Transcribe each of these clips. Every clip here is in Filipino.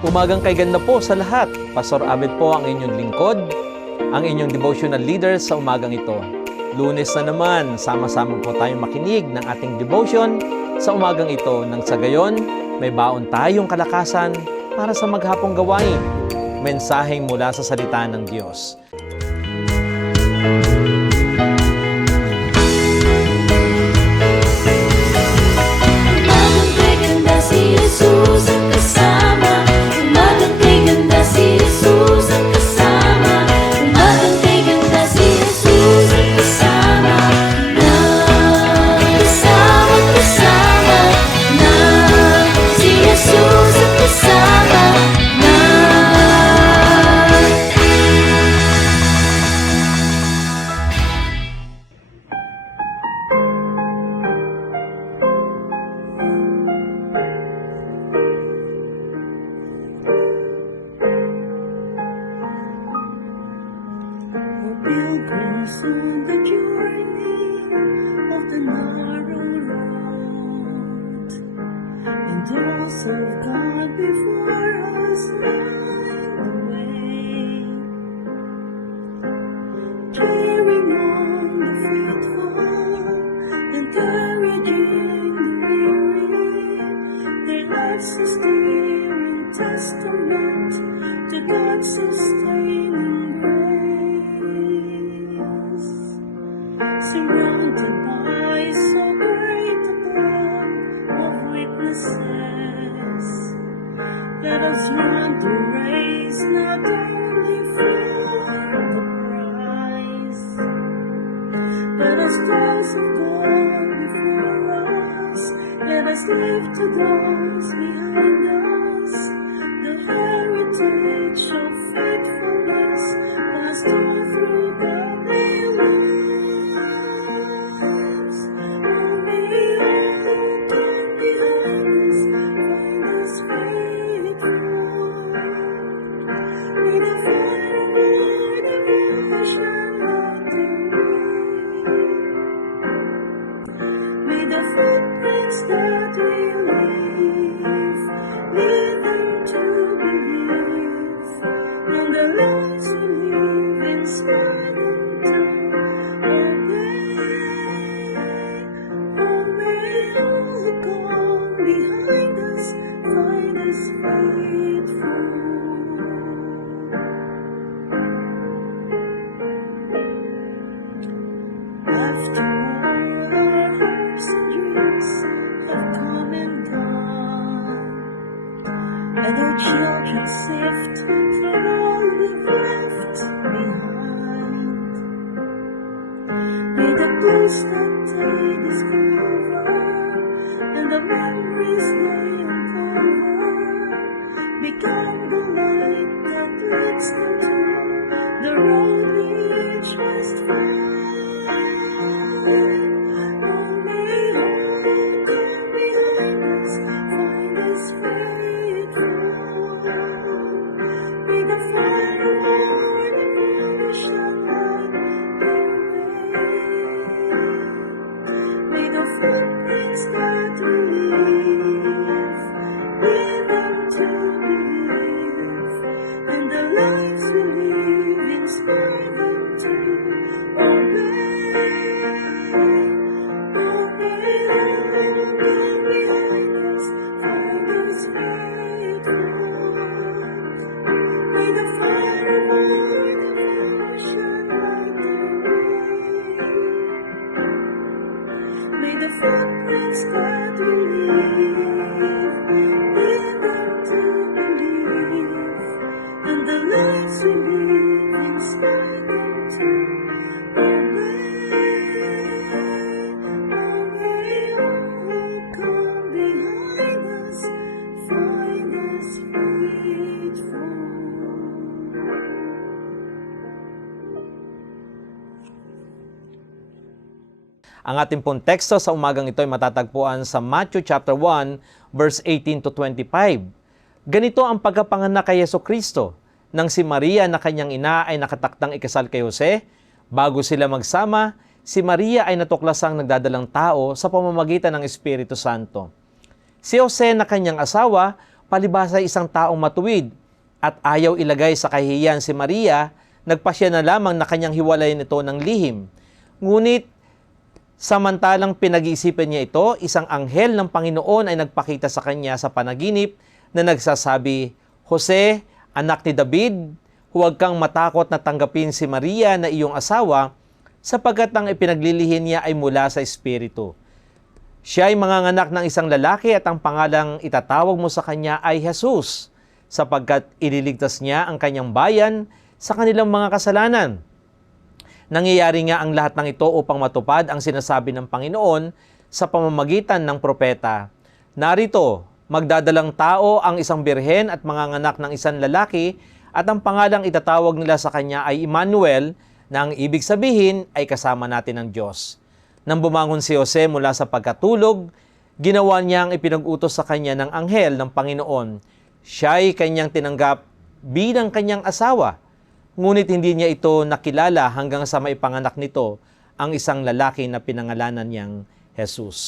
Umagang kay ganda po sa lahat. Pastor Abet po ang inyong lingkod, ang inyong devotional leader sa umagang ito. Lunes na naman, sama-sama po tayong makinig ng ating devotion sa umagang ito nang sa gayon, may baon tayong kalakasan para sa maghapong gawain. Mensaheng mula sa salita ng Diyos. Umagang kay ganda si Jesus ang kasama. Umagang kay ganda si Jesus ang kasama. Umagang kay ganda si Jesus ang kasama. Kasama na si Jesus ang kasama na. Pilgrims on the journey of the narrow road, and those who've gone before us light the way, cheering on the faithful, encouraging the weary. Their lives are still in testament to God's sustaining grace. Surrounded by so great a crowd of witnesses, let us run the race not only for the prize, but as those who've gone before us, let us live to those behind us, the heritage of faithfulness passed on through godly lives. May the footprints that we leave lead them to believe, and the lives we live inspire them to obey. Oh, may all who come behind us find us faithful. After all our hopes and dreams have come and gone, and our children sift through all we've left behind, may the blues that they discover and the memories they uncover become the light that leads them to the road we just found. Footprints that we leave, lead them to believe, and the lives we live inspire them to obey. Oh, may all who come behind us find us faithful. May the fire of our devotion light their way. May the footprints that we leave lead them to believe, and the lives we live inspire them to obey. Oh, may all who come behind us find us faithful. Ang ating pong teksto sa umagang ito ay matatagpuan sa Matthew chapter 1, verse 18 to 25. Ganito ang pagkapanganak kay Jesucristo. Nang si Maria na kanyang ina ay nakatakdang ikasal kay Jose, bago sila magsama, si Maria ay natuklasang nagdadalang tao sa pamamagitan ng Espiritu Santo. Si Jose na kanyang asawa, palibhasa isang taong matuwid at ayaw ilagay sa kahihiyan si Maria, nagpasya na lamang na kanyang hiwalayin ito ng lihim. Ngunit, samantalang pinag-iisipan niya ito, isang anghel ng Panginoon ay nagpakita sa kanya sa panaginip na nagsasabi, Jose, anak ni David, huwag kang matakot na tanggapin si Maria na iyong asawa, sapagkat ang ipinaglilihin niya ay mula sa Espiritu. Siya ay manganganak ng isang lalaki at ang pangalang itatawag mo sa kanya ay Jesus, sapagkat ililigtas niya ang kanyang bayan sa kanilang mga kasalanan. Nangyayari nga ang lahat ng ito upang matupad ang sinasabi ng Panginoon sa pamamagitan ng propeta. Narito, magdadalang tao ang isang birhen at manganganak ng isang lalaki at ang pangalang itatawag nila sa kanya ay Emmanuel, na ang ibig sabihin ay kasama natin ng Diyos. Nang bumangon si Jose mula sa pagkatulog, ginawa niya ang ipinag-utos sa kanya ng anghel ng Panginoon. Siya'y kanyang tinanggap bilang kanyang asawa, ngunit hindi niya ito nakilala hanggang sa maipanganak nito ang isang lalaki na pinangalanan niyang Jesus.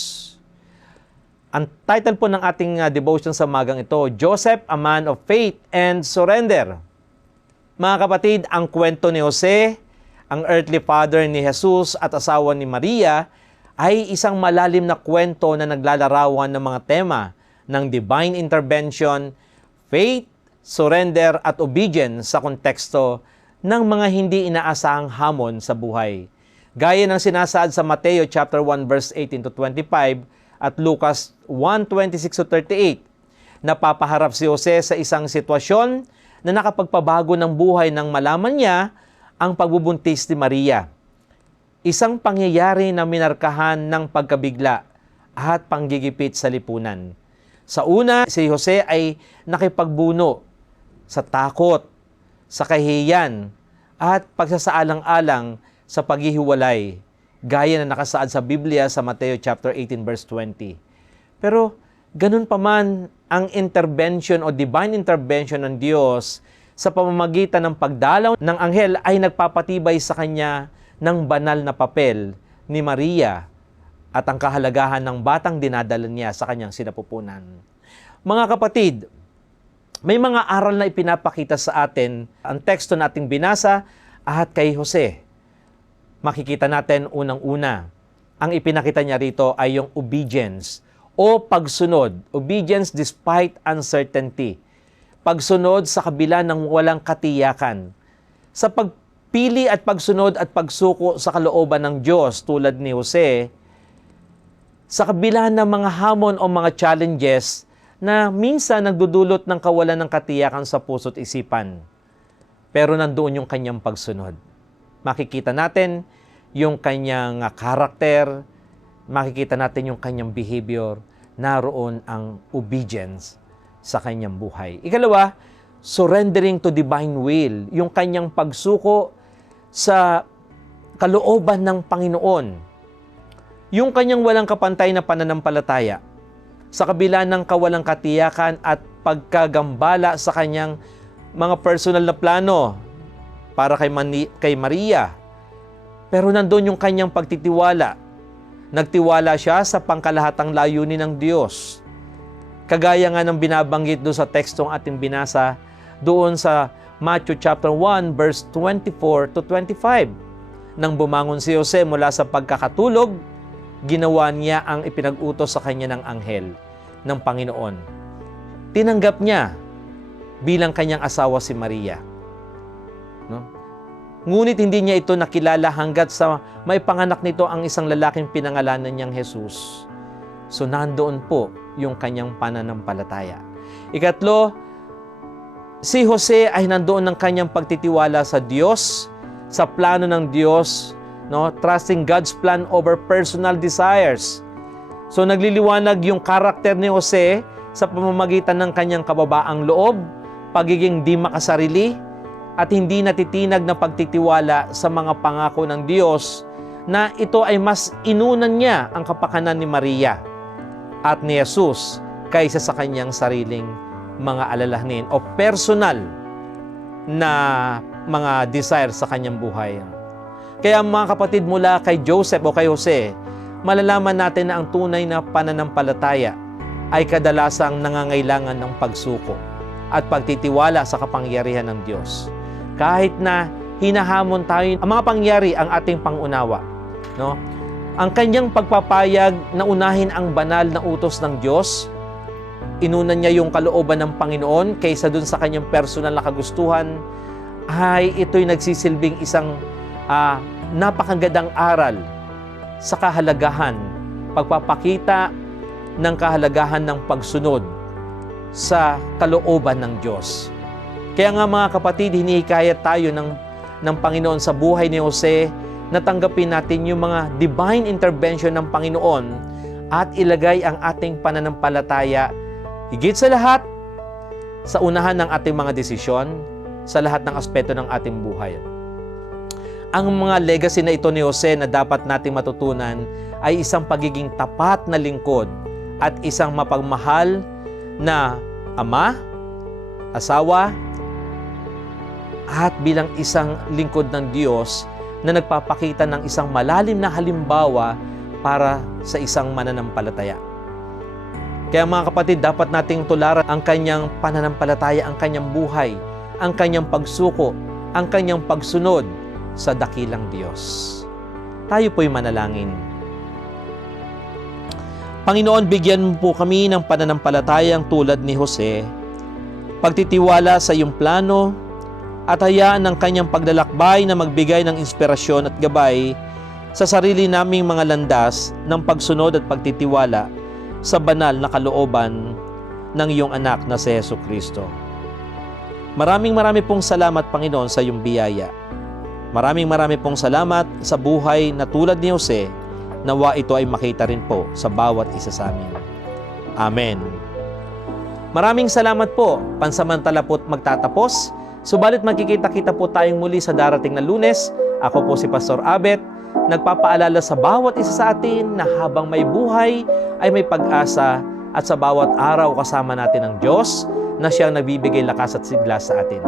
Ang title po ng ating devotion sa magang ito, Joseph, a Man of Faith and Surrender. Mga kapatid, ang kwento ni Jose, ang earthly father ni Jesus at asawa ni Maria, ay isang malalim na kwento na naglalarawan ng mga tema ng divine intervention, faith, surrender at obedience sa konteksto ng mga hindi inaasahang hamon sa buhay. Gaya ng sinasaad sa Mateo chapter 1 verse 18 to 25 at Lucas 1:26 to 38, napapaharap si Jose sa isang sitwasyon na nakapagpabago ng buhay nang malaman niya ang pagbubuntis ni Maria. Isang pangyayari na minarkahan ng pagkabigla at panggigipit sa lipunan. Sa una, si Jose ay nakipagbuno sa takot, sa kahihiyan, at pagsasaalang-alang sa paghihiwalay, gaya na nakasaad sa Biblia sa Mateo chapter 18 verse 20. Pero ganun pa man, ang intervention o divine intervention ng Diyos sa pamamagitan ng pagdalaw ng anghel ay nagpapatibay sa kanya ng banal na papel ni Maria at ang kahalagahan ng batang dinadala niya sa kanyang sinapupunan. Mga kapatid, may mga aral na ipinapakita sa atin ang teksto nating binasa at kay Jose. Makikita natin unang-una, ang ipinakita niya rito ay yung obedience o pagsunod. Obedience despite uncertainty. Pagsunod sa kabila ng walang katiyakan. Sa pagpili at pagsunod at pagsuko sa kalooban ng Diyos tulad ni Jose, sa kabila ng mga hamon o mga challenges na minsan nagdudulot ng kawalan ng katiyakan sa puso't isipan. Pero nandoon yung kanyang pagsunod. Makikita natin yung kanyang karakter, makikita natin yung kanyang behavior, naroon ang obedience sa kanyang buhay. Ikalawa, surrendering to divine will, yung kanyang pagsuko sa kalooban ng Panginoon. Yung kanyang walang kapantay na pananampalataya, sa kabila ng kawalang katiyakan at pagkagambala sa kanyang mga personal na plano para kay Maria. Pero nandun yung kanyang pagtitiwala. Nagtiwala siya sa pangkalahatang layunin ng Diyos. Kagaya nga ng binabanggit doon sa tekstong ating binasa, doon sa Matthew chapter 1 verse 24 to 25. Nang bumangon si Jose mula sa pagkakatulog, ginawa niya ang ipinag-utos sa kanya ng anghel ng Panginoon. Tinanggap niya bilang kanyang asawa si Maria. No? Ngunit hindi niya ito nakilala hanggat sa may panganak nito ang isang lalaking pinangalanan niyang Jesus. So nandoon po yung kanyang pananampalataya. Ikatlo, si Jose ay nandoon ng kanyang pagtitiwala sa Diyos, sa plano ng Diyos, no? Trusting God's plan over personal desires. So nagliliwanag yung karakter ni Jose sa pamamagitan ng kanyang kababaang loob, pagiging di makasarili, at hindi natitinag na pagtitiwala sa mga pangako ng Diyos na ito ay mas inunan niya ang kapakanan ni Maria at ni Jesus kaysa sa kanyang sariling mga alalahanin o personal na mga desire sa kanyang buhay. Kaya mga kapatid, mula kay Joseph o kay Jose, malalaman natin na ang tunay na pananampalataya ay kadalasang nangangailangan ng pagsuko at pagtitiwala sa kapangyarihan ng Diyos. Kahit na hinahamon tayo ang mga pangyari ang ating pangunawa, no? Ang kanyang pagpapayag na unahin ang banal na utos ng Diyos, inuna niya yung kalooban ng Panginoon kaysa dun sa kanyang personal na kagustuhan, ay ito'y nagsisilbing isang napakagandang aral sa kahalagahan, pagpapakita ng kahalagahan ng pagsunod sa kalooban ng Diyos. Kaya nga mga kapatid, hinihikayat tayo ng Panginoon sa buhay ni Jose na tanggapin natin yung mga divine intervention ng Panginoon at ilagay ang ating pananampalataya higit sa lahat sa unahan ng ating mga desisyon sa lahat ng aspeto ng ating buhay. Ang mga legacy na ito ni Jose na dapat nating matutunan ay isang pagiging tapat na lingkod at isang mapagmahal na ama, asawa, at bilang isang lingkod ng Diyos na nagpapakita ng isang malalim na halimbawa para sa isang mananampalataya. Kaya mga kapatid, dapat nating tularan ang kanyang pananampalataya, ang kanyang buhay, ang kanyang pagsuko, ang kanyang pagsunod sa dakilang Diyos. Tayo po'y manalangin. Panginoon, bigyan mo po kami ng pananampalatayang tulad ni Jose, pagtitiwala sa iyong plano, at hayaan ng kanyang paglalakbay na magbigay ng inspirasyon at gabay sa sarili naming mga landas ng pagsunod at pagtitiwala sa banal na kalooban ng iyong anak na si Jesucristo. Maraming pong salamat, Panginoon, sa iyong biyaya. Maraming pong salamat sa buhay na tulad ni Jose, nawa ito ay makita rin po sa bawat isa sa amin. Amen. Maraming salamat po. Pansamantala po't magtatapos. Subalit magkikita-kita po tayong muli sa darating na Lunes. Ako po si Pastor Abet, nagpapaalala sa bawat isa sa atin na habang may buhay ay may pag-asa at sa bawat araw kasama natin ang Diyos na siyang nagbibigay lakas at sigla sa atin.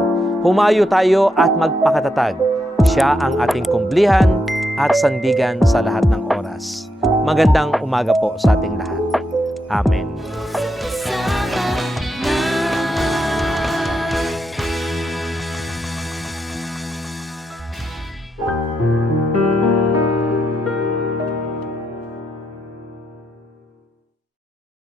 Humayo tayo at magpakatatag. Siya ang ating kumblihan at sandigan sa lahat ng oras. Magandang umaga po sa ating lahat. Amen.